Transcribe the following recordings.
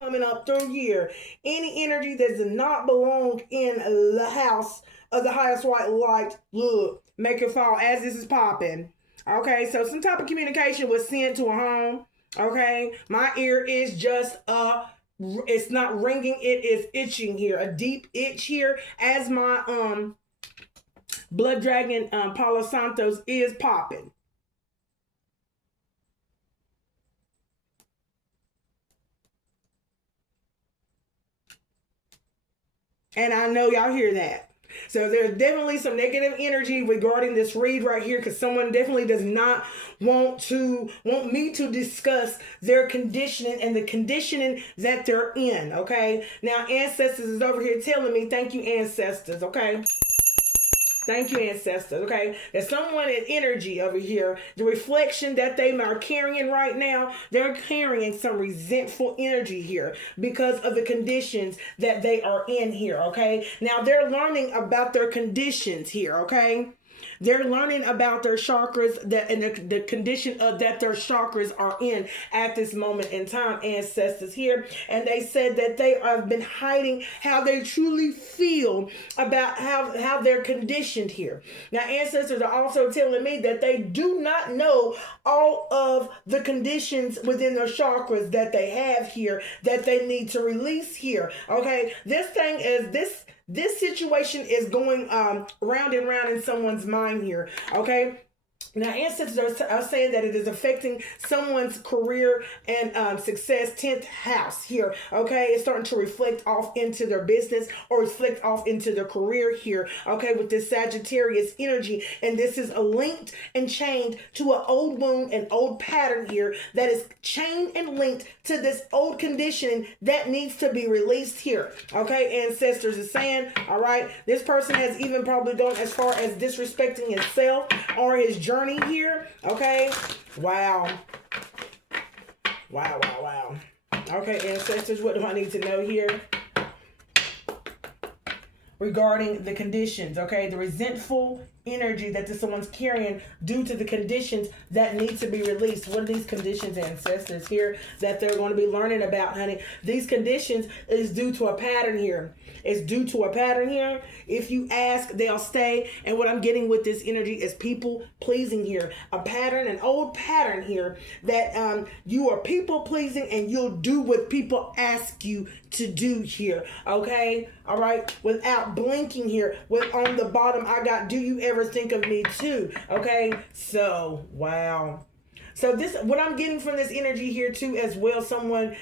coming up through here. Any energy that does not belong in the house of the highest white light, look, make it fall as this is popping. Okay, so some type of communication was sent to a home. Okay, my ear is just it's not ringing, it is itching here, a deep itch here as my blood dragon Palo Santos is popping. And I know y'all hear that. So there's definitely some negative energy regarding this read right here because someone definitely does not want me to discuss their conditioning and the conditioning that they're in. Okay. Now ancestors is over here telling me, thank you, ancestors. Okay. Thank you, ancestors. Okay, there's someone in energy over here. The reflection that they are carrying right now, they're carrying some resentful energy here because of the conditions that they are in here. Okay, now they're learning about their conditions here. Okay, they're learning about their chakras that and the condition of that their chakras are in at this moment in time, ancestors here. And they said that they have been hiding how they truly feel about how they're conditioned here. Now, ancestors are also telling me that they do not know all of the conditions within their chakras that they have here that they need to release here. Okay, this situation is going round and round in someone's mind here. Okay, now, ancestors are saying that it is affecting someone's career and success, 10th house here. Okay, it's starting to reflect off into their business or reflect off into their career here. Okay, with this Sagittarius energy, and this is a linked and chained to an old wound and old pattern here that is chained and linked to this old conditioning that needs to be released here. Okay, ancestors is saying, all right, this person has even probably gone as far as disrespecting himself or his journey here. Okay, wow, wow, wow, wow. Okay, ancestors, what do I need to know here regarding the conditions? Okay, the resentful energy that someone's carrying due to the conditions that need to be released. What are these conditions, ancestors, here that they're going to be learning about, honey? These conditions is due to a pattern here. It's due to a pattern here. If you ask, they'll stay. And what I'm getting with this energy is people pleasing here. A pattern, an old pattern here that you are people pleasing and you'll do what people ask you to do here. Okay? All right? Without blinking here. With on the bottom, I got, do you ever think of me too? Okay? So, wow. So this, what I'm getting from this energy here too as well, someone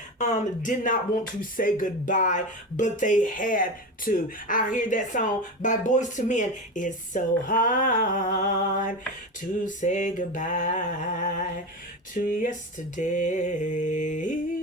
did not want to say goodbye, but they had to. I hear that song by Boys to Men. It's so hard to say goodbye to yesterday.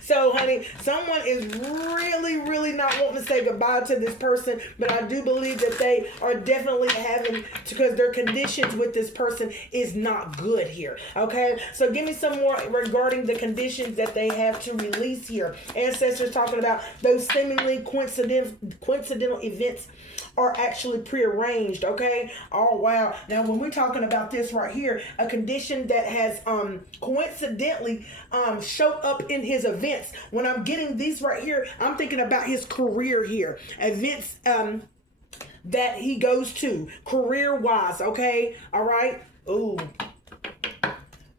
So, honey, someone is really, really not wanting to say goodbye to this person, but I do believe that they are definitely having, because their conditions with this person is not good here. Okay, so give me some more regarding the conditions that they have to release here. Ancestors talking about those seemingly coincidental events are actually prearranged. Okay, oh wow. Now when we're talking about this right here, a condition that has coincidentally showed up in his events. When I'm getting these right here, I'm thinking about his career here, events that he goes to career wise. Okay, all right. Ooh,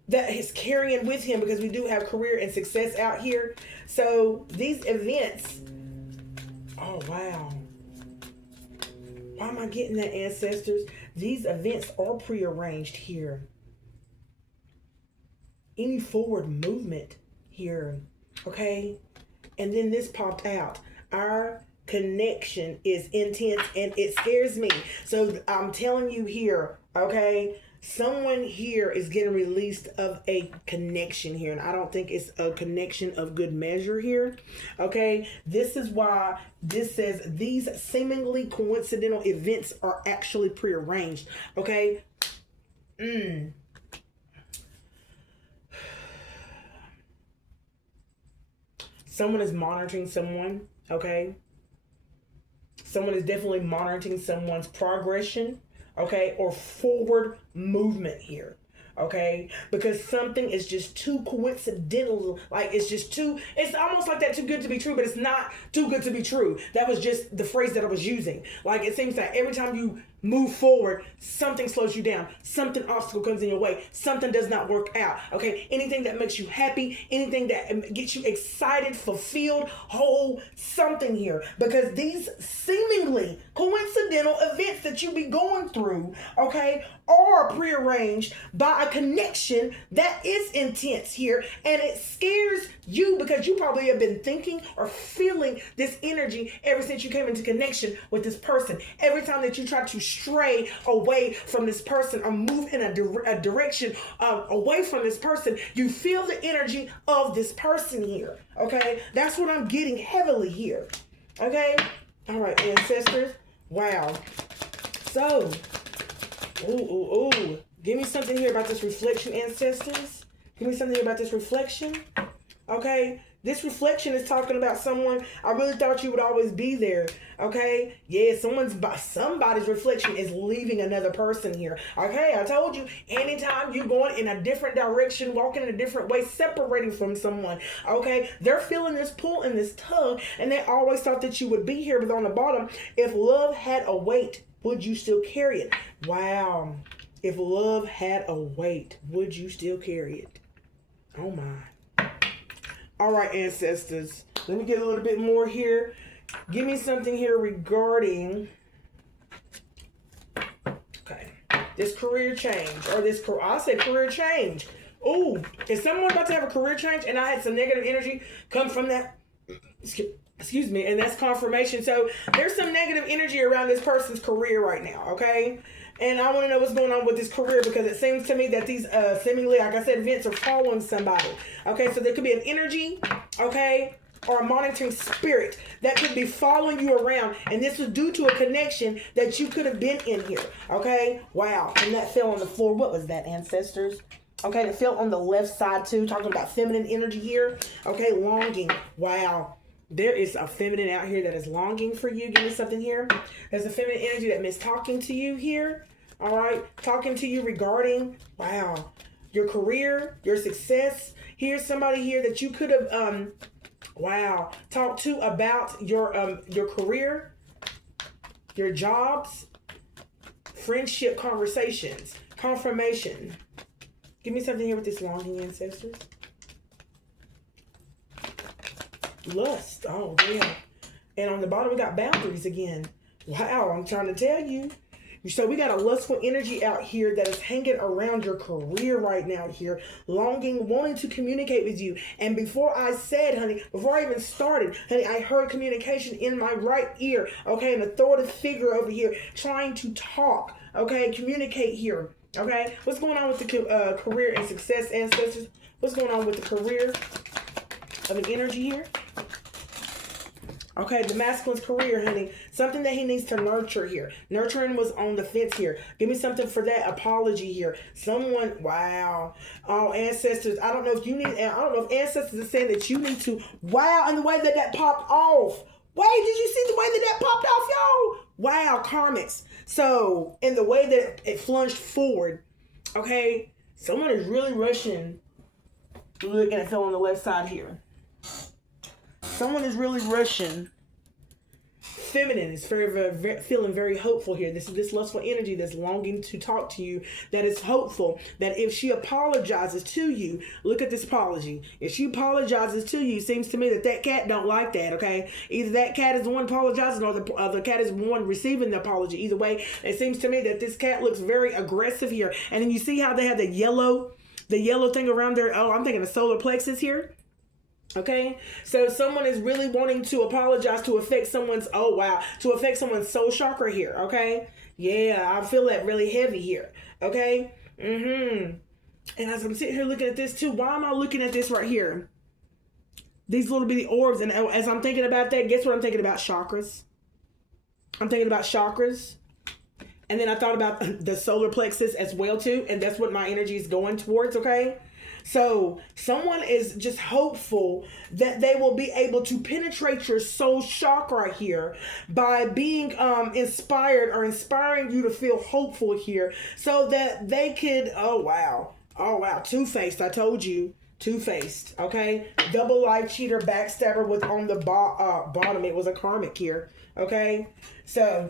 that is carrying with him, because we do have career and success out here. So these events, oh wow, why am I getting that, ancestors? These events are prearranged here. Any forward movement here, okay? And then this popped out. Our connection is intense and it scares me. So I'm telling you here, okay? Someone here is getting released of a connection here, and I don't think it's a connection of good measure here. Okay, this is why this says these seemingly coincidental events are actually prearranged. Okay, someone is monitoring someone. Okay, someone is definitely monitoring someone's progression, okay, or forward movement here. okay? Because something is just too coincidental. Like, it's almost like that too good to be true, but it's not too good to be true. That was just the phrase that I was using. Like, it seems that every time you move forward, something slows you down, something obstacle comes in your way, something does not work out, okay? Anything that makes you happy, anything that gets you excited, fulfilled, whole, something here. Because these seemingly coincidental events that you be going through, okay, are prearranged by a connection that is intense here, and it scares you because you probably have been thinking or feeling this energy ever since you came into connection with this person. Every time that you try to stray away from this person or move in a direction away from this person, you feel the energy of this person here, okay? That's what I'm getting heavily here, okay? All right, ancestors. Wow. So, give me something here about this reflection, ancestors. Give me something here about this reflection. Okay, this reflection is talking about someone. I really thought you would always be there. Okay, yeah, somebody's reflection is leaving another person here. Okay, I told you, anytime you going in a different direction, walking in a different way, separating from someone. Okay, they're feeling this pull and this tug, and they always thought that you would be here. But on the bottom, if love had a weight, would you still carry it? Wow. If love had a weight, would you still carry it? Oh my. All right, ancestors. Let me get a little bit more here. Give me something here regarding, okay, this career change, or I'll say career change. Ooh, is someone about to have a career change and I had some negative energy come from that? Excuse me, and that's confirmation. So there's some negative energy around this person's career right now, okay? And I want to know what's going on with this career, because it seems to me that these seemingly, like I said, events are following somebody. Okay, so there could be an energy, okay, or a monitoring spirit that could be following you around. And this was due to a connection that you could have been in here, okay? Wow, and that fell on the floor. What was that, ancestors? Okay, it fell on the left side too, talking about feminine energy here. Okay, longing. Wow. There is a feminine out here that is longing for you. Give me something here. There's a feminine energy that is talking to you here. All right. Talking to you regarding, wow, your career, your success. Here's somebody here that you could have, talked to about your career, your jobs, friendship conversations, confirmation. Give me something here with this longing, ancestors. Lust. Oh, yeah. And on the bottom, we got boundaries again. Wow, I'm trying to tell you. So we got a lustful energy out here that is hanging around your career right now here. Longing, wanting to communicate with you. And before I even started, honey, I heard communication in my right ear. Okay, an authoritative figure over here trying to talk. Okay, communicate here. Okay, what's going on with the career and success, ancestors? What's going on with the career of an energy here? Okay, the masculine's career, honey. Something that he needs to nurture here. Nurturing was on the fence here. Give me something for that. Apology here. Someone, wow. Oh, ancestors, I don't know if ancestors are saying that you need to, wow, and the way that popped off. Wait, did you see the way that popped off, y'all? Wow, karmics. So, in the way that it plunged forward, okay, someone is really rushing. Look, and it fell on the left side here. Someone is really rushing. Feminine is feeling very hopeful here. This is this lustful energy that's longing to talk to you, that is hopeful that if she apologizes to you, look at this apology. If she apologizes to you, it seems to me that cat don't like that, okay? Either that cat is the one apologizing or the cat is the one receiving the apology. Either way, it seems to me that this cat looks very aggressive here. And then you see how they have the yellow thing around their, I'm thinking the solar plexus here. Okay, so someone is really wanting to apologize to affect someone's soul chakra here. Okay, yeah, I feel that really heavy here. Okay, and as I'm sitting here looking at this too, why am I looking at this right here? These little bitty orbs, and as I'm thinking about that, guess what I'm thinking about? Chakras. I'm thinking about chakras. And then I thought about the solar plexus as well too, and that's what my energy is going towards, okay? So someone is just hopeful that they will be able to penetrate your soul chakra here by being inspired or inspiring you to feel hopeful here so that they could, oh wow, Oh, wow. Two-faced. I told you. Two-faced. Okay. Double life cheater, backstabber was on the bottom. It was a karmic here. Okay. So,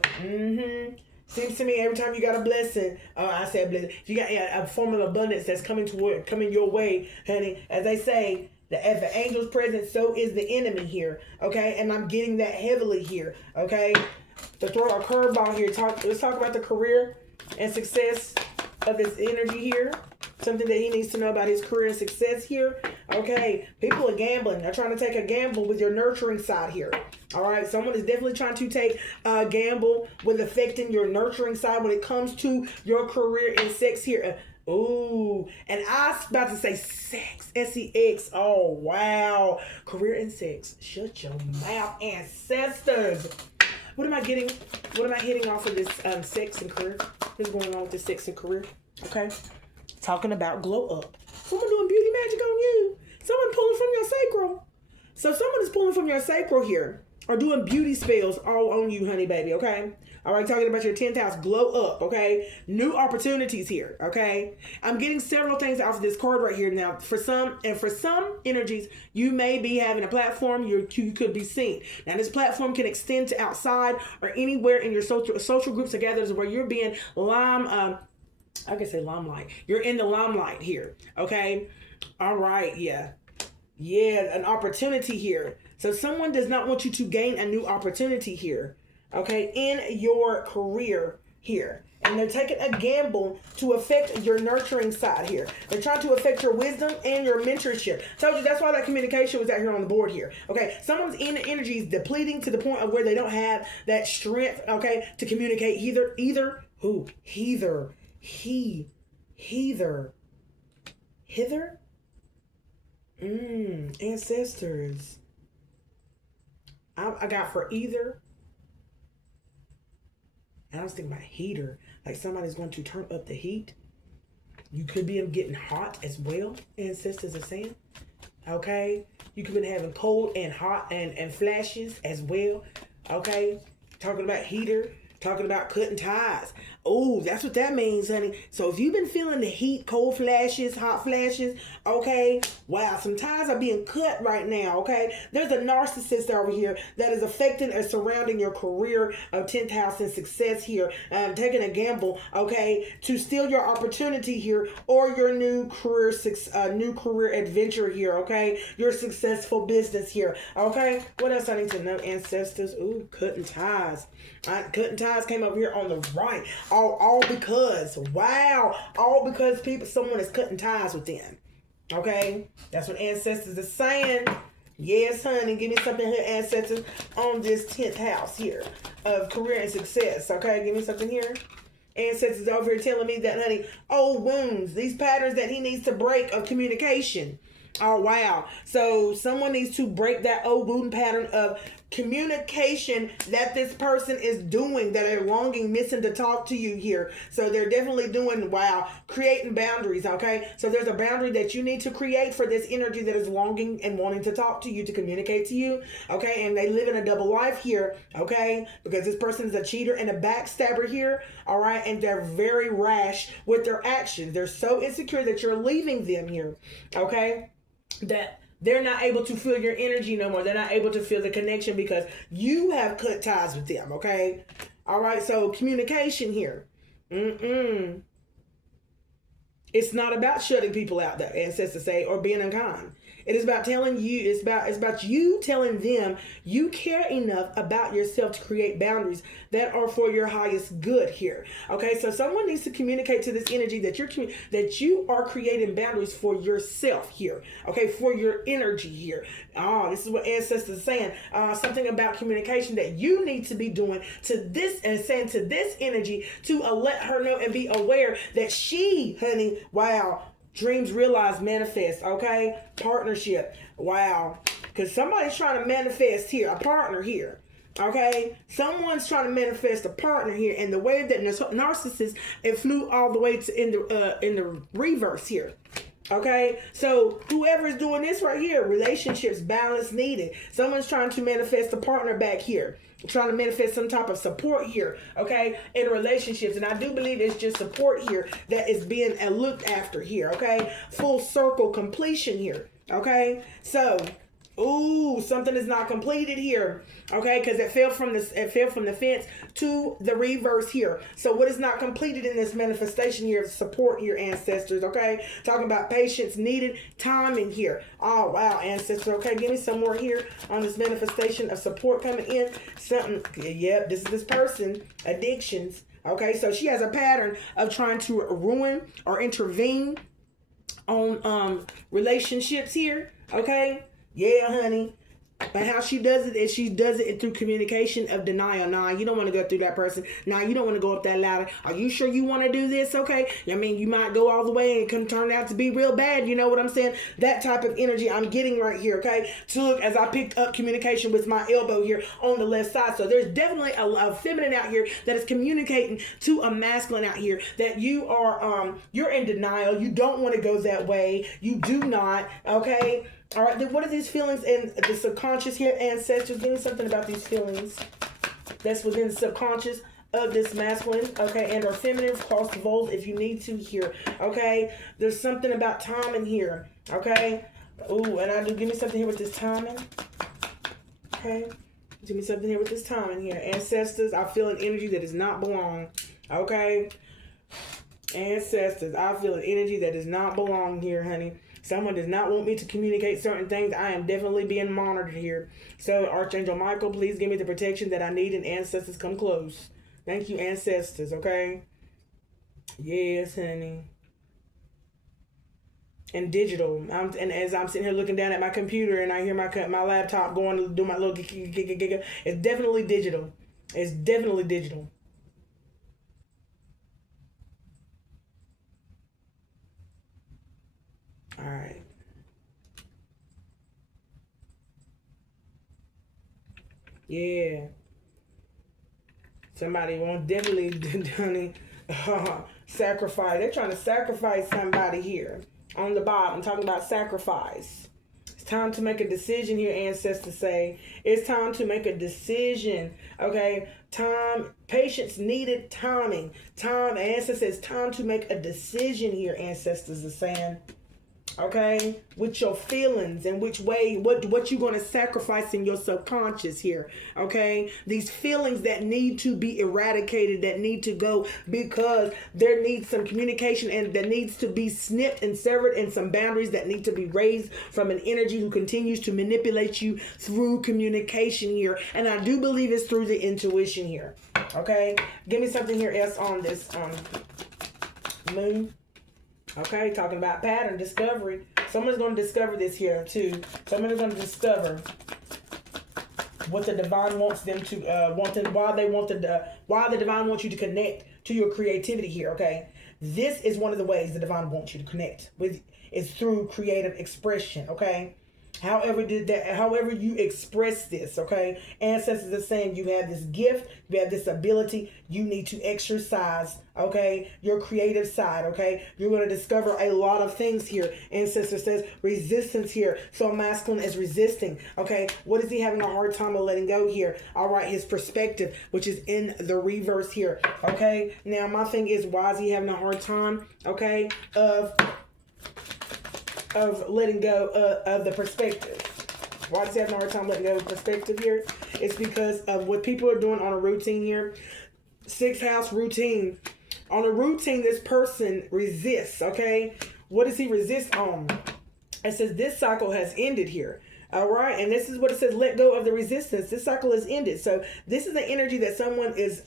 seems to me every time you got a blessing, I said blessing. If you got a form of abundance that's coming your way, honey, as they say, as the angel's present, so is the enemy here. Okay. And I'm getting that heavily here. Okay. To throw a curveball here, let's talk about the career and success of this energy here. Something that he needs to know about his career and success here. Okay, people are gambling. They're trying to take a gamble with your nurturing side here. All right, someone is definitely trying to take a gamble with affecting your nurturing side when it comes to your career and sex here. Ooh, and I was about to say sex, S-E-X. Oh, wow. Career and sex. Shut your mouth, ancestors. What am I getting? What am I hitting off of this sex and career? What's going on with this sex and career? Okay. Talking about glow up. Someone doing beauty magic on you. Someone pulling from your sacral. So someone is pulling from your sacral here. Or doing beauty spells all on you, honey baby, okay? All right, talking about your 10th house. Glow up, okay? New opportunities here, okay? I'm getting several things off of this card right here. Now, for some energies, you may be having a platform. You could be seen. Now, this platform can extend to outside or anywhere in your social groups together where you're being I can say limelight. You're in the limelight here. Okay. All right. Yeah. Yeah. An opportunity here. So someone does not want you to gain a new opportunity here. Okay. In your career here. And they're taking a gamble to affect your nurturing side here. They're trying to affect your wisdom and your mentorship. Told you that's why that communication was out here on the board here. Okay. Someone's energy is depleting to the point of where they don't have that strength. Okay. To communicate heather. Ancestors. I got for either. And I was thinking about heater. Like somebody's going to turn up the heat. You could be getting hot as well, ancestors are saying. Okay. You could be having cold and hot and flashes as well. Okay. Talking about heater. Talking about cutting ties. Oh, that's what that means, honey. So if you've been feeling the heat, cold flashes, hot flashes, okay, wow, some ties are being cut right now, okay? There's a narcissist over here that is affecting or surrounding your career of 10th house and success here, taking a gamble, okay, to steal your opportunity here or your new career adventure here, okay? Your successful business here, okay? What else I need to know, ancestors? Ooh, cutting ties. Cutting ties came up here on the right. All because someone is cutting ties with them. Okay? That's what ancestors are saying. Yes, honey. Give me something here, ancestors, on this 10th house here of career and success. Okay? Give me something here. Ancestors over here telling me that, honey, old wounds, these patterns that he needs to break of communication. Oh, wow. So someone needs to break that old wound pattern of communication that this person is doing, that are longing, missing to talk to you here. So they're definitely doing, wow, creating boundaries, okay? So there's a boundary that you need to create for this energy that is longing and wanting to talk to you, to communicate to you, okay? And they live in a double life here, okay? Because this person is a cheater and a backstabber here, all right? And they're very rash with their actions. They're so insecure that you're leaving them here, okay? That they're not able to feel your energy no more. They're not able to feel the connection because you have cut ties with them, okay? All right, so communication here. It's not about shutting people out, the ancestors say, or being unkind. It is about telling you, it's about you telling them you care enough about yourself to create boundaries that are for your highest good here. Okay, so someone needs to communicate to this energy that you are creating boundaries for yourself here. Okay, for your energy here. Oh, this is what ancestors are saying. Something about communication that you need to be doing to this and saying to this energy to let her know and be aware that she, honey, wow, dreams realized, manifest, okay? Partnership. Wow. Because somebody's trying to manifest here, a partner here. Okay? Someone's trying to manifest a partner here. And the way that narcissist, it flew all the way to in the reverse here. Okay, so whoever is doing this right here, relationships, balance needed. Someone's trying to manifest a partner back here, trying to manifest some type of support here, okay, in relationships. And I do believe it's just support here that is being looked after here, okay? Full circle completion here, okay? So, ooh, something is not completed here, okay? Because it fell from the fence to the reverse here. So what is not completed in this manifestation here? Support your ancestors, okay? Talking about patience needed, timing here. Oh wow, ancestors. Okay, give me some more here on this manifestation of support coming in. Something. Yep, this is this person. Addictions. Okay, so she has a pattern of trying to ruin or intervene on relationships here. Okay. Yeah, honey. But how she does it is she does it through communication of denial. Nah, you don't want to go through that person. Nah, you don't want to go up that ladder. Are you sure you want to do this? Okay. I mean, you might go all the way and it can turn out to be real bad. You know what I'm saying? That type of energy I'm getting right here. Okay. So look, as I picked up communication with my elbow here on the left side. So there's definitely a feminine out here that is communicating to a masculine out here that you are, you're in denial. You don't want to go that way. You do not. Okay. All right, then what are these feelings in the subconscious here, ancestors? Give me something about these feelings that's within the subconscious of this masculine, okay, and or feminine, cross the voles if you need to here, okay? There's something about timing here, okay? Ooh, and I do, give me something here with this timing, okay? Give me something here with this timing here. Ancestors, I feel an energy that does not belong, okay? Ancestors, I feel an energy that does not belong here, honey. Someone does not want me to communicate certain things. I am definitely being monitored here. So, Archangel Michael, please give me the protection that I need, and ancestors, come close. Thank you, ancestors, okay? Yes, honey. And digital. And as I'm sitting here looking down at my computer and I hear my laptop going to do my little giga, it's definitely digital. It's definitely digital. All right. Yeah. Somebody won't definitely done sacrifice. They're trying to sacrifice somebody here on the bottom. I'm talking about sacrifice. It's time to make a decision here, ancestors say. It's time to make a decision. Okay. Time, patience needed, timing. Time, ancestors says time to make a decision here, ancestors are saying. Okay, with your feelings and which way, what you're going to sacrifice in your subconscious here. Okay, these feelings that need to be eradicated, that need to go, because there needs some communication and that needs to be snipped and severed, and some boundaries that need to be raised from an energy who continues to manipulate you through communication here. And I do believe it's through the intuition here. Okay, give me something here else on this moon. Okay, talking about pattern discovery. Someone's going to discover this here too. Someone is going to discover what the divine wants them to why the divine wants you to connect to your creativity here. Okay, this is one of the ways the divine wants you to connect with, is through creative expression. Okay. However you express this, okay? Ancestors are saying you have this gift, you have this ability, you need to exercise, okay? Your creative side, okay? You're going to discover a lot of things here. Ancestor says resistance here. So masculine is resisting, okay? What is he having a hard time of letting go here? All right, his perspective, which is in the reverse here, okay? Now, my thing is, why is he having a hard time, okay, of letting go of the perspective? Why does he have a hard time letting go of perspective here? It's because of what people are doing on a routine here. 6th house routine. On a routine, this person resists, okay? What does he resist on? It says this cycle has ended here. All right, and this is what it says, let go of the resistance. This cycle is ended. So this is the energy that someone is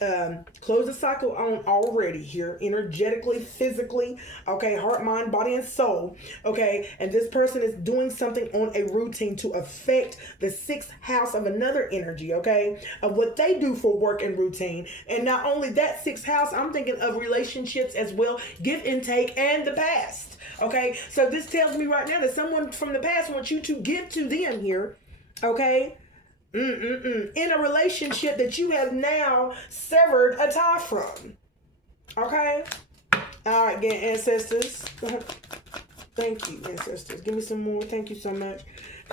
closed the cycle on already here, energetically, physically, okay, heart, mind, body, and soul, okay? And this person is doing something on a routine to affect the 6th house of another energy, okay, of what they do for work and routine. And not only that 6th house, I'm thinking of relationships as well, give and take, and the past. Okay, so this tells me right now that someone from the past wants you to give to them here, okay, in a relationship that you have now severed a tie from, okay? All right, again, ancestors. Thank you, ancestors. Give me some more. Thank you so much.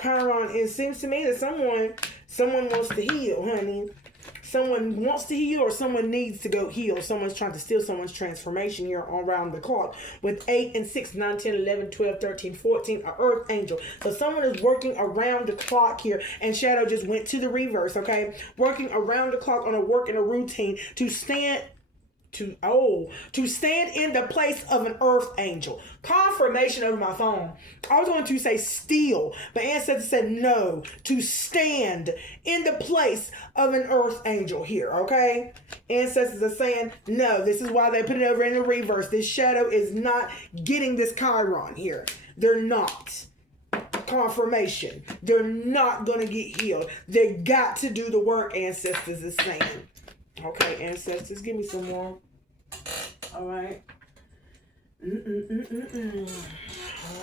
Chiron, it seems to me that someone wants to heal, honey. Someone wants to heal or someone needs to go heal. Someone's trying to steal someone's transformation here around the clock. With 8 and 6, 9, 10, 11, 12, 13, 14, an earth angel. So someone is working around the clock here. And Shadow just went to the reverse, okay? Working around the clock on a work and a routine to stand in the place of an earth angel. Confirmation over my phone. I was going to say steal, but ancestors said no, to stand in the place of an earth angel here, okay? Ancestors are saying no. This is why they put it over in the reverse. This shadow is not getting this Chiron here. They're not. Confirmation. They're not going to get healed. They got to do the work, ancestors is saying. Okay, ancestors, give me some more. All right. All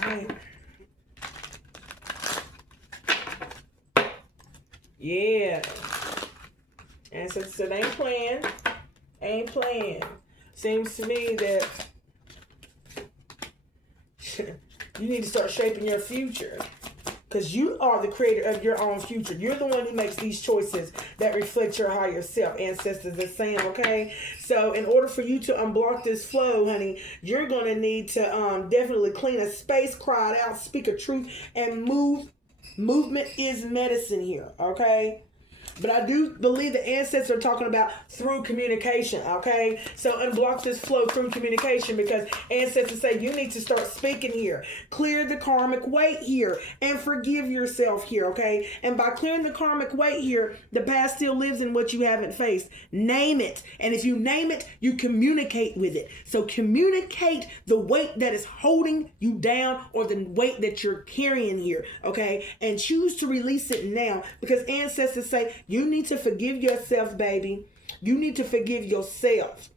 right. Yeah. Ancestors said, ain't playing. Ain't playing. Seems to me that you need to start shaping your future. Because you are the creator of your own future. You're the one who makes these choices that reflect your higher self. Ancestors are saying, okay? So in order for you to unblock this flow, honey, you're going to need to definitely clean a space, cry it out, speak a truth, and move. Movement is medicine here, okay? But I do believe the ancestors are talking about through communication, okay? So unblock this flow through communication because ancestors say you need to start speaking here. Clear the karmic weight here and forgive yourself here, okay? And by clearing the karmic weight here, the past still lives in what you haven't faced. Name it. And if you name it, you communicate with it. So communicate the weight that is holding you down or the weight that you're carrying here, okay? And choose to release it now because ancestors say, you need to forgive yourself, baby. You need to forgive yourself.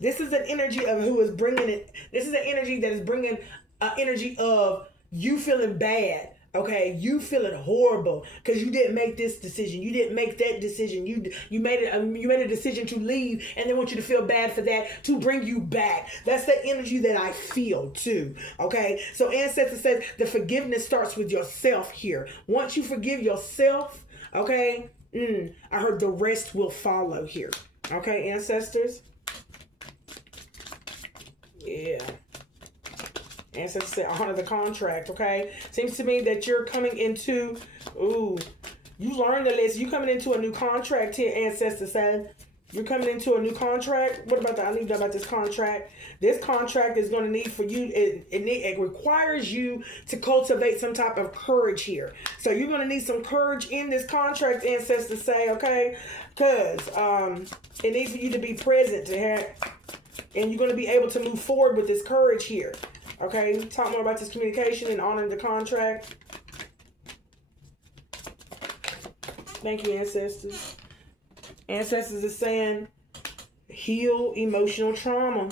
This is an energy of who is bringing it. This is an energy that is bringing an energy of you feeling bad. Okay, you feeling horrible because you didn't make this decision. You didn't make that decision. You made a decision to leave, and they want you to feel bad for that to bring you back. That's the energy that I feel too. Okay, so ancestor says the forgiveness starts with yourself here. Once you forgive yourself, okay. I heard the rest will follow here. Okay, ancestors? Yeah. Ancestors say honor the contract, okay? Seems to me that you're coming into, you learned the lesson. You're coming into a new contract here, ancestors say. You're coming into a new contract. What about that? I need to know about this contract. This contract is going to need for you, it requires you to cultivate some type of courage here. So you're going to need some courage in this contract, ancestors say, okay? Because it needs for you to be present to have, and you're going to be able to move forward with this courage here. Okay? Talk more about this communication and honoring the contract. Thank you, ancestors. Ancestors is saying, heal emotional trauma.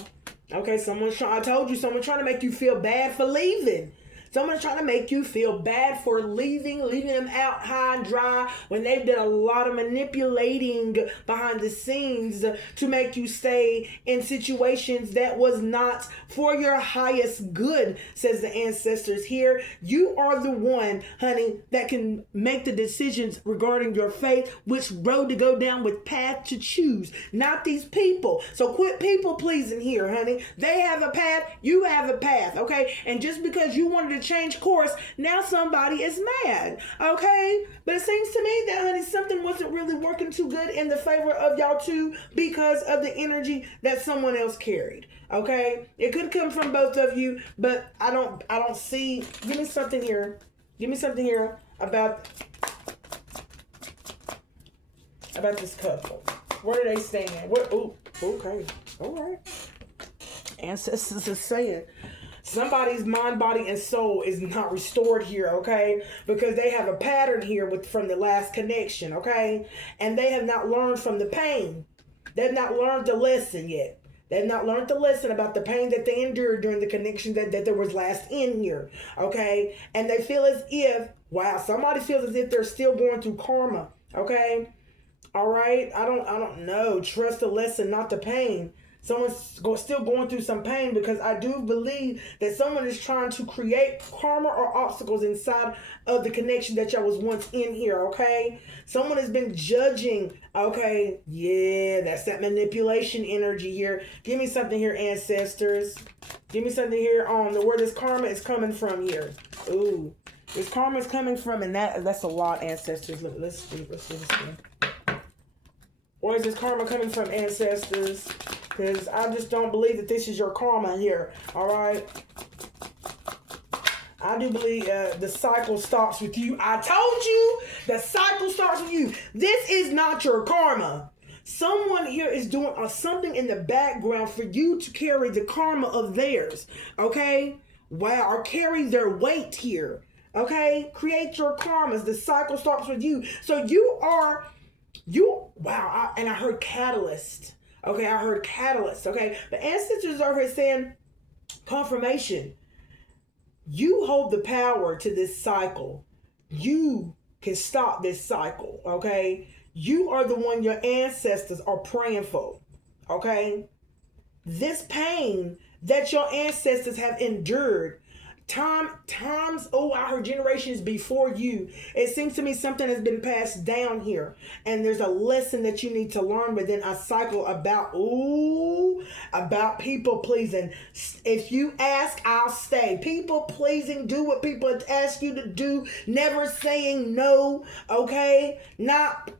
Okay, I told you, someone trying to make you feel bad for leaving. Someone's trying to make you feel bad for leaving them out high and dry when they've done a lot of manipulating behind the scenes to make you stay in situations that was not for your highest good, says the ancestors here. You are the one, honey, that can make the decisions regarding your faith, which road to go down, with path to choose, not these people. So quit people pleasing here, honey. They have a path, you have a path, okay? And just because you wanted to change course, now somebody is mad, okay? But it seems to me that, honey, something wasn't really working too good in the favor of y'all two because of the energy that someone else carried, okay? It could come from both of you, but I don't see. Give me something here about this couple. Where do they stand? Okay, all right. Ancestors are saying somebody's mind, body, and soul is not restored here, okay? Because they have a pattern here from the last connection, okay? And they have not learned from the pain. They've not learned the lesson yet. They've not learned the lesson about the pain that they endured during the connection that there was last in here, okay? And they feel as if, somebody feels as if they're still going through karma, okay? All right? I don't know. Trust the lesson, not the pain. Someone's still going through some pain, because I do believe that someone is trying to create karma or obstacles inside of the connection that y'all was once in here, okay? Someone has been judging, okay? Yeah, that's that manipulation energy here. Give me something here, ancestors. Give me something here on where this karma is coming from here. Ooh, this karma is coming from, and that's a lot, ancestors. Let's do this one. Where is this karma coming from, ancestors? Because I just don't believe that this is your karma here. All right. I do believe the cycle starts with you. I told you the cycle starts with you. This is not your karma. Someone here is doing something in the background for you to carry the karma of theirs. Okay? Wow. Or carry their weight here. Okay? Create your karmas. The cycle starts with you. So wow. And I heard catalyst. Okay, I heard catalyst. Okay, the ancestors are here saying confirmation. You hold the power to this cycle. You can stop this cycle. Okay, you are the one your ancestors are praying for. Okay, this pain that your ancestors have endured. Times, I heard generations before you. It seems to me something has been passed down here. And there's a lesson that you need to learn within a cycle about people pleasing. If you ask, I'll stay. People pleasing, do what people ask you to do. Never saying no, okay? Not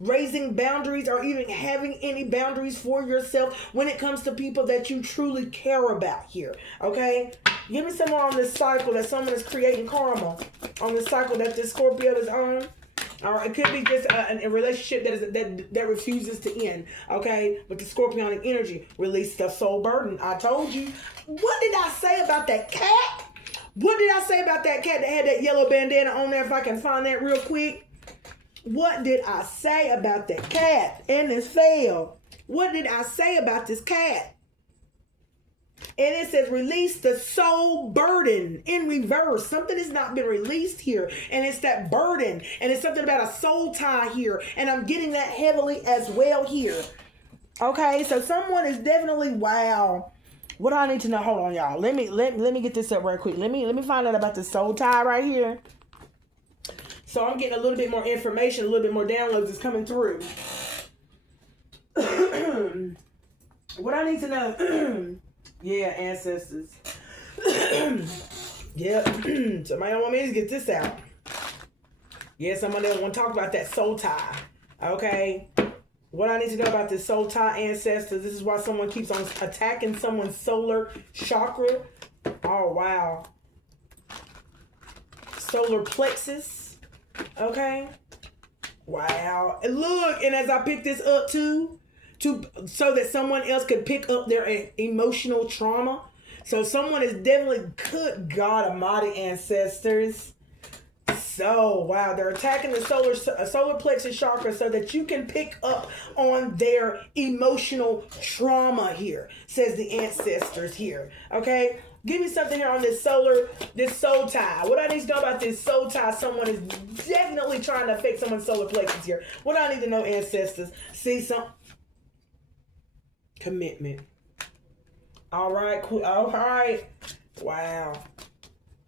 raising boundaries or even having any boundaries for yourself when it comes to people that you truly care about here, okay? Give me some more on this cycle that someone is creating karma on the cycle that this Scorpio is on. All right, it could be just a relationship that refuses to end. Okay, with the Scorpionic energy, release the soul burden. I told you. What did I say about that cat? What did I say about that cat that had that yellow bandana on there? If I can find that real quick. What did I say about that cat and this fail? What did I say about this cat? And it says release the soul burden in reverse. Something has not been released here. And it's that burden. And it's something about a soul tie here. And I'm getting that heavily as well here. Okay, so someone is definitely, wow. What do I need to know? Hold on, y'all. Let me get this up right quick. Let me find out about the soul tie right here. So I'm getting a little bit more information, a little bit more downloads is coming through. What I need to know. Yeah, ancestors. Yep. Somebody don't want me to get this out. Yeah, somebody don't want to talk about that soul tie. Okay. What I need to know about this soul tie, ancestors. This is why someone keeps on attacking someone's solar chakra. Oh, wow. Solar plexus. Okay. Wow. And look, and as I pick this up too, so that someone else could pick up their emotional trauma. So someone is definitely, good God Almighty, ancestors. So, wow, they're attacking the solar plexus chakra so that you can pick up on their emotional trauma here, says the ancestors here. Okay? Give me something here on this soul tie. What I need to know about this soul tie, someone is definitely trying to affect someone's solar plexus here. What I need to know, ancestors, see some commitment. All right, cool. All right. Wow.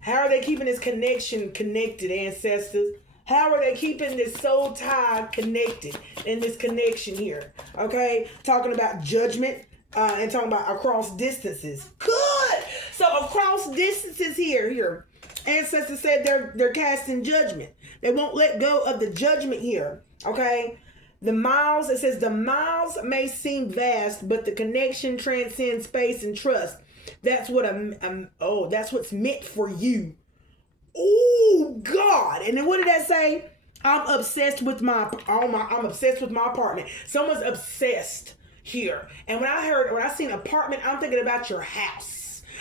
How are they keeping this connection connected, ancestors? How are they keeping this soul tie connected in this connection here? Okay, talking about judgment and talking about across distances. Good. So across distances here. Ancestors said they're casting judgment. They won't let go of the judgment here. Okay. The miles, it says the miles may seem vast, but the connection transcends space and trust. That's what that's what's meant for you. Oh God. And then what did that say? I'm obsessed with I'm obsessed with my apartment. Someone's obsessed here. And when I seen apartment, I'm thinking about your house.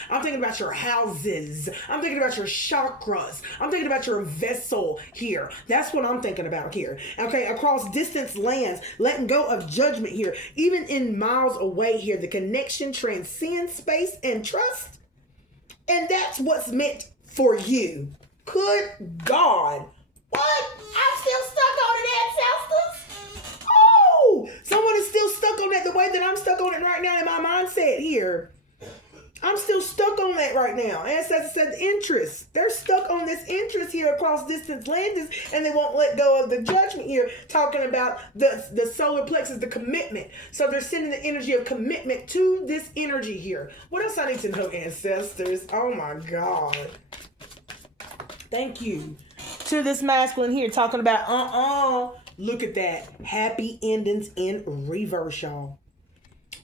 I'm thinking about your houses. I'm thinking about your chakras. I'm thinking about your vessel here. That's what I'm thinking about here. Okay, across distance lands, letting go of judgment here. Even in miles away here, the connection transcends space and trust. And that's what's meant for you. Good God. What? I'm still stuck on it, ancestors. Oh, someone is still stuck on it the way that I'm stuck on it right now in my here. I'm still stuck on that right now. Ancestors said interest. They're stuck on this interest here across distant lands, and they won't let go of the judgment here, talking about the solar plexus, the commitment. So they're sending the energy of commitment to this energy here. What else I need to know, ancestors? Oh my God. Thank you. To this masculine here, talking about look at that. Happy endings in reverse, y'all.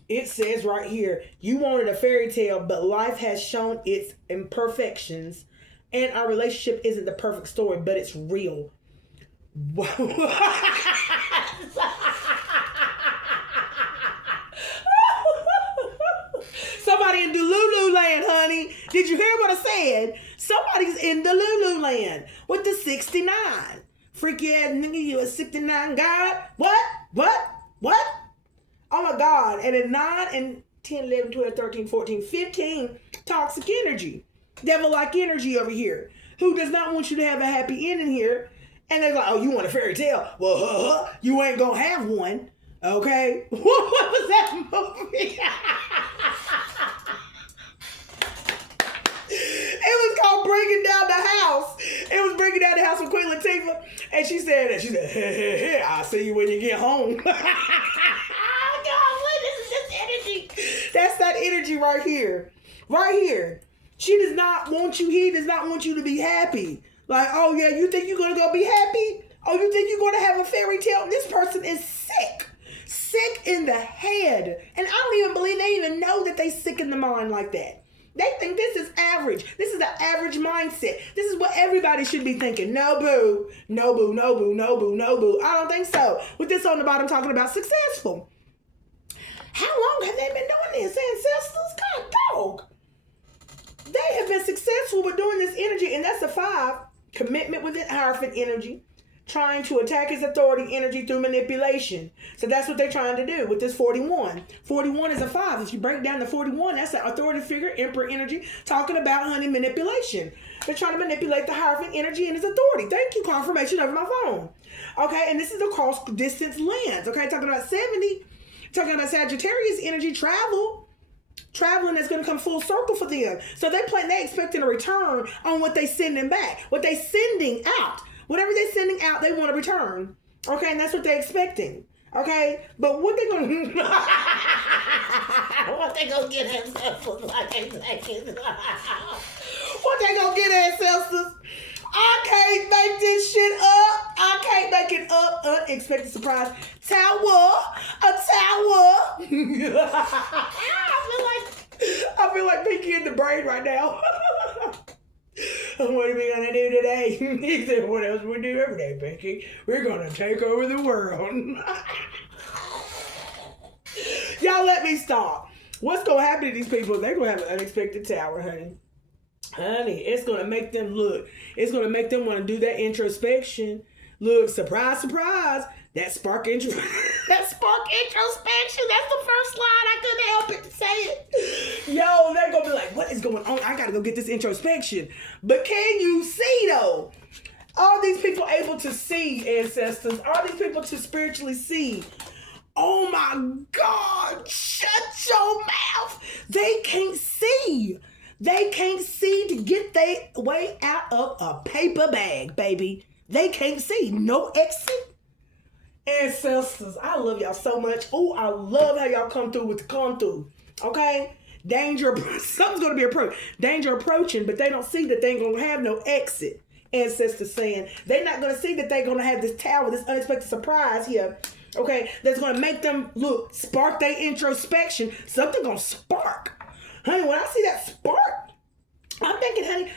It says right here, you wanted a fairy tale, but life has shown its imperfections, and our relationship isn't the perfect story, but it's real. Somebody in Delulu land, honey. Did you hear what I said? Somebody's in Delulu land with the 69. Freaky ass nigga, you a 69 god? What? Oh my God. And in 9 and 10, 11, 12, 13, 14, 15, toxic energy. Devil-like energy over here. Who does not want you to have a happy ending here. And they're like, oh, you want a fairy tale? Well, you ain't gonna have one. Okay? What was that movie? It was called Breaking Down the House. It was Breaking Down the House with Queen Latifah. And she said, hey, I'll see you when you get home. That's that energy right here. Right here. She does not want you, he does not want you to be happy. Like, oh yeah, you think you're going to go be happy? Oh, you think you're going to have a fairy tale? This person is sick. Sick in the head. And I don't even believe they even know that they sick in the mind like that. They think this is average. This is the average mindset. This is what everybody should be thinking. No boo. No boo, no boo, no boo, no boo. I don't think so. With this on the bottom talking about successful. How long have they been doing this, ancestors? God dog. They have been successful with doing this energy, and that's a 5. Commitment with an Hierophant energy. Trying to attack his authority energy through manipulation. So that's what they're trying to do with this 41. 41 is a 5. If you break down the 41, that's an authority figure, emperor energy, talking about, honey, manipulation. They're trying to manipulate the Hierophant energy and his authority. Thank you, confirmation over my phone. Okay, and this is across distance lands. Okay, talking about 70. Talking about Sagittarius energy, traveling that's going to come full circle for them. So they expecting a return on what they sending back, what they sending out. Whatever they're sending out, they want to return. Okay, and that's what they're expecting. Okay, but what they gonna do? What they gonna get ancestors? What they gonna get ancestors? I can't make this shit up. I can't make it up. Unexpected surprise. Tower. I feel like Pinky in the brain right now. What are we gonna do today? He said, what else we do every day, Pinky? We're gonna take over the world. Y'all let me stop. What's gonna happen to these people? They're gonna have an unexpected tower, honey. Honey, it's going to make them look. It's going to make them want to do that introspection. Look, surprise, surprise. That spark introspection. That's the first slide. I couldn't help it to say it. Yo, they're going to be like, what is going on? I got to go get this introspection. But can you see, though? Are these people able to see, ancestors? Are these people to spiritually see? Oh, my God. Shut your mouth. They can't see. They can't see to get their way out of a paper bag, baby. They can't see. No exit. Ancestors, I love y'all so much. Oh, I love how y'all come through with the come through. Okay? Danger, something's going to be approached. Danger approaching, but they don't see that they ain't going to have no exit. Ancestors saying they're not going to see that they're going to have this tower, this unexpected surprise here. Okay? That's going to make them, look, spark their introspection. Something going to spark. Honey, when I see that spark, I'm thinking, honey,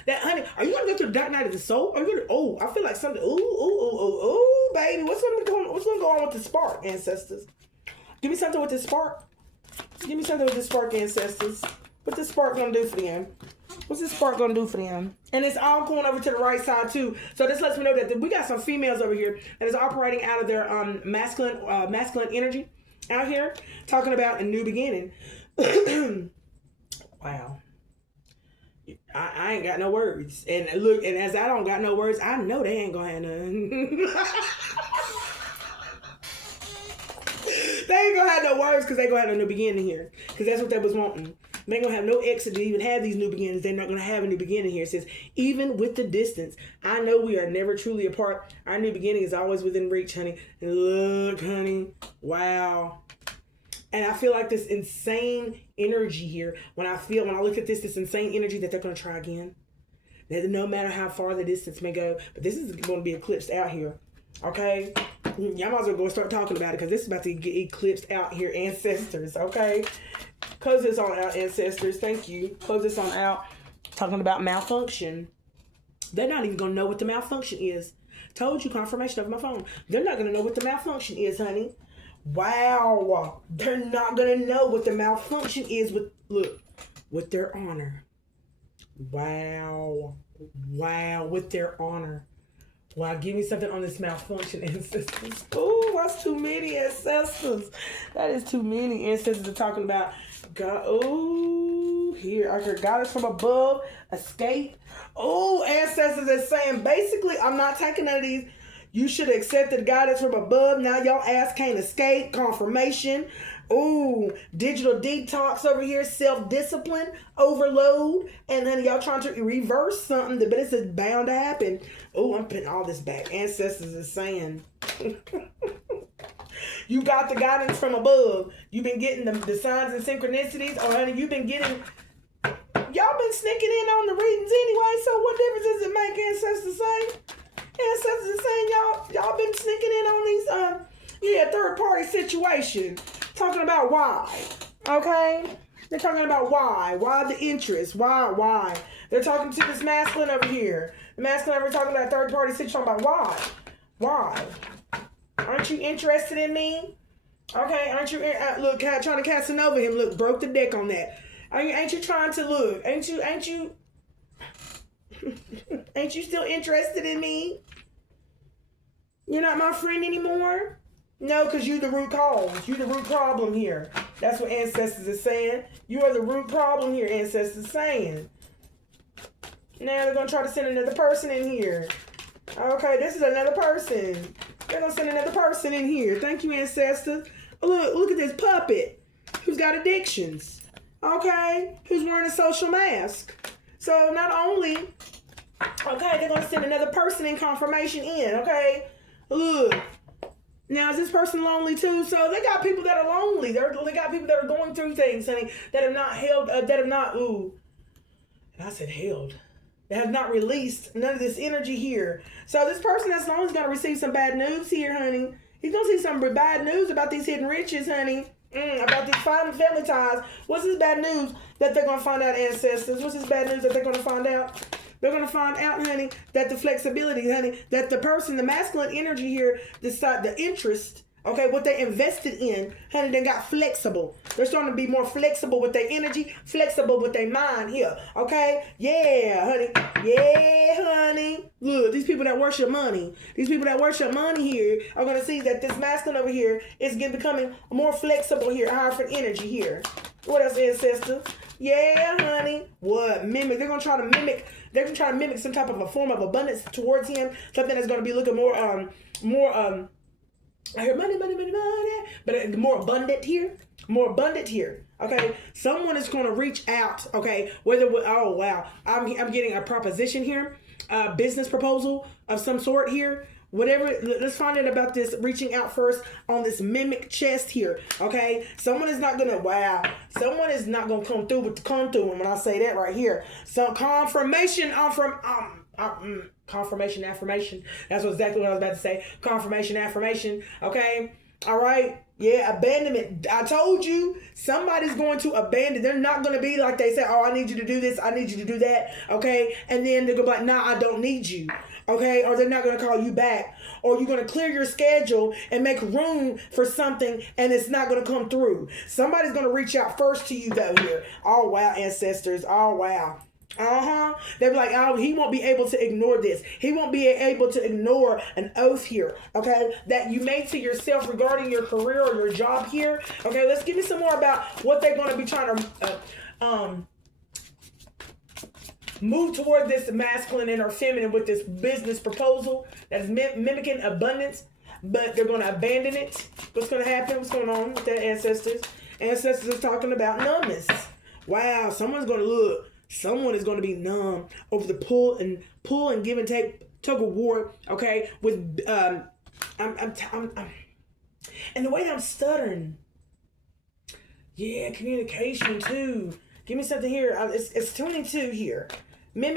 are you gonna go through the dark night of the soul? Are you gonna, I feel like something, ooh, baby, what's gonna go on with the spark, ancestors? Give me something with this spark. Give me something with this spark, ancestors. What this spark gonna do for them? What's this spark gonna do for them? And it's all going over to the right side too. So this lets me know that we got some females over here that is operating out of their masculine energy out here, talking about a new beginning. Wow. I ain't got no words. And look, and as I don't got no words, I know they ain't gonna have none. They ain't gonna have no words because they gonna have a new beginning here. Because that's what they was wanting. They ain't going to have no exit to even have these new beginnings. They're not going to have a new beginning here. It says, even with the distance, I know we are never truly apart. Our new beginning is always within reach, honey. And look, honey, wow. And I feel like this insane energy here, when I look at this insane energy that they're going to try again. That no matter how far the distance may go, but this is going to be eclipsed out here. Okay? Y'all might as well go start talking about it because this is about to get eclipsed out here, ancestors. Okay? Close this on out, ancestors. Thank you. Close this on out. Talking about malfunction. They're not even going to know what the malfunction is. Told you, confirmation of my phone. They're not going to know what the malfunction is, honey. Wow. They're not going to know what the malfunction is with their honor. Wow, with their honor. Wow, give me something on this malfunction, ancestors. Ooh, that's too many ancestors. That is too many ancestors are talking about God. Ooh, here, I heard God is from above, escape. Ooh, ancestors are saying, basically, I'm not taking none of these. You should accept that God is from above. Now y'all ass can't escape. Confirmation. Ooh, digital detox over here, self-discipline, overload, and then y'all trying to reverse something, but it's bound to happen. Ooh, I'm putting all this back. Ancestors is saying, you got the guidance from above. You've been getting the signs and synchronicities, or honey, you've been getting, y'all been sneaking in on the readings anyway, so what difference does it make, ancestors say? Ancestors are saying y'all been sneaking in on these, third-party situations. Talking about why, okay? They're talking about why the interest, why. They're talking to this masculine over here. The masculine over here talking about third-party situation, talking about why. Aren't you interested in me? Okay, aren't you, look, trying to Casanova him, look, broke the deck on that. Ain't you trying to look, ain't you, ain't you still interested in me? You're not my friend anymore? No, because you're the root cause. You're the root problem here. That's what ancestors are saying. You are the root problem here, ancestors saying. Now they're going to try to send another person in here. Okay, this is another person. They're going to send another person in here. Thank you, ancestors. Look at this puppet who's got addictions. Okay, who's wearing a social mask. So not only, okay, they're going to send another person in confirmation in, okay? Look. Now, is this person lonely too? So they got people that are lonely. They got people that are going through things, honey, that have not held, that have not, and I said held. That have not released none of this energy here. So this person that's lonely is going to receive some bad news here, honey. He's going to see some bad news about these hidden riches, honey. About these family ties. What's this bad news that they're going to find out, ancestors? What's this bad news that they're going to find out? They're going to find out, honey, that the flexibility, honey, that the person, the masculine energy here, the interest, okay, what they invested in, honey, they got flexible. They're starting to be more flexible with their energy, flexible with their mind here, okay? Yeah, honey. Look, these people that worship money here are going to see that this masculine over here is becoming more flexible here, higher for energy here. What else, ancestors? Yeah, honey. What? Mimic. They're going to try to mimic some type of a form of abundance towards him. Something that's going to be looking more, I heard money, but more abundant here. Okay. Someone is going to reach out. Okay. Oh, wow. I'm getting a proposition here, a business proposal of some sort here. Whatever, let's find out about this reaching out first on this mimic chest here, okay? Someone is not going to come through with the come through when I say that right here. So confirmation confirmation affirmation. That's exactly what I was about to say. Confirmation affirmation, okay? All right? Yeah, abandonment. I told you, somebody's going to abandon. They're not going to be like they say, oh, I need you to do this, I need you to do that, okay? And then they're going to be like, nah, I don't need you. Okay, or they're not going to call you back, or you're going to clear your schedule and make room for something, and it's not going to come through. Somebody's going to reach out first to you, though, here. Oh, wow, ancestors. Oh, wow. They're like, oh, he won't be able to ignore this. He won't be able to ignore an oath here, okay, that you made to yourself regarding your career or your job here. Okay, let's give me some more about what they're going to be trying to move toward this masculine and or feminine with this business proposal that is mimicking abundance, but they're going to abandon it. What's going to happen? What's going on with that, ancestors? Ancestors are talking about numbness. Wow, someone is going to be numb over the pull and give and take tug of war. Okay, with I'm and the way that I'm stuttering. Yeah, communication too. Give me something here. It's 22 here. You're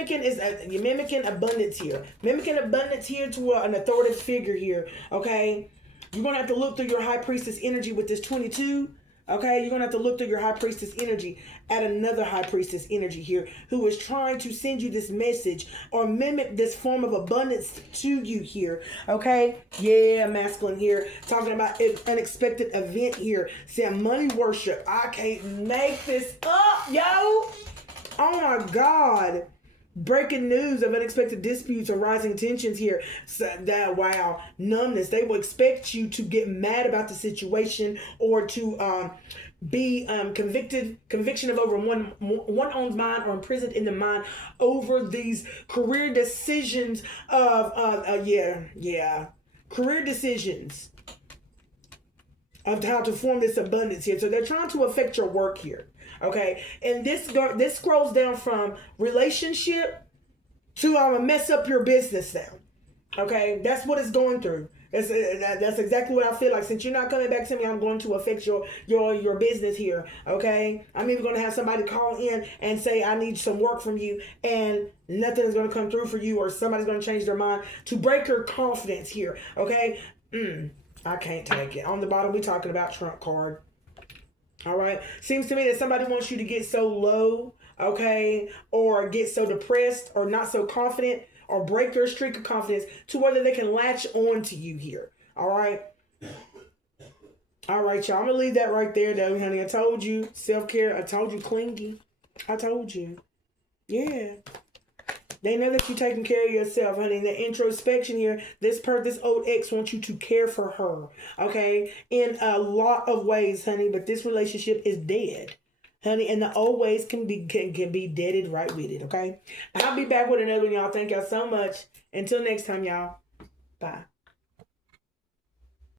mimicking abundance here. Mimicking abundance here to an authoritative figure here. Okay, you're gonna have to look through your high priestess energy with this 22. Okay, you're gonna have to look through your high priestess energy at another high priestess energy here who is trying to send you this message or mimic this form of abundance to you here. Okay, yeah, masculine here, talking about an unexpected event here, saying money worship. I can't make this up, yo. Oh my God. Breaking news of unexpected disputes or rising tensions here. So that, wow, numbness. They will expect you to get mad about the situation or to be conviction of over one own's mind or imprisoned in the mind over these career decisions of career decisions of how to form this abundance here. So they're trying to affect your work here. Okay, and this scrolls down from relationship to I'm gonna mess up your business now. Okay, that's what it's going through. That's exactly what I feel like. Since you're not coming back to me, I'm going to affect your business here. Okay, I'm even going to have somebody call in and say I need some work from you, and nothing is going to come through for you, or somebody's going to change their mind to break your confidence here. Okay, I can't take it. On the bottom, we talking about trump card. All right. Seems to me that somebody wants you to get so low, okay, or get so depressed or not so confident or break your streak of confidence to whether they can latch on to you here. All right. All right, y'all. I'm going to leave that right there, though, honey. I told you self-care. I told you clingy. I told you. Yeah. They know that you're taking care of yourself, honey. The introspection here, this old ex wants you to care for her, okay? In a lot of ways, honey, but this relationship is dead, honey, and the old ways can be deaded right with it, okay? I'll be back with another one, y'all. Thank y'all so much. Until next time, y'all. Bye.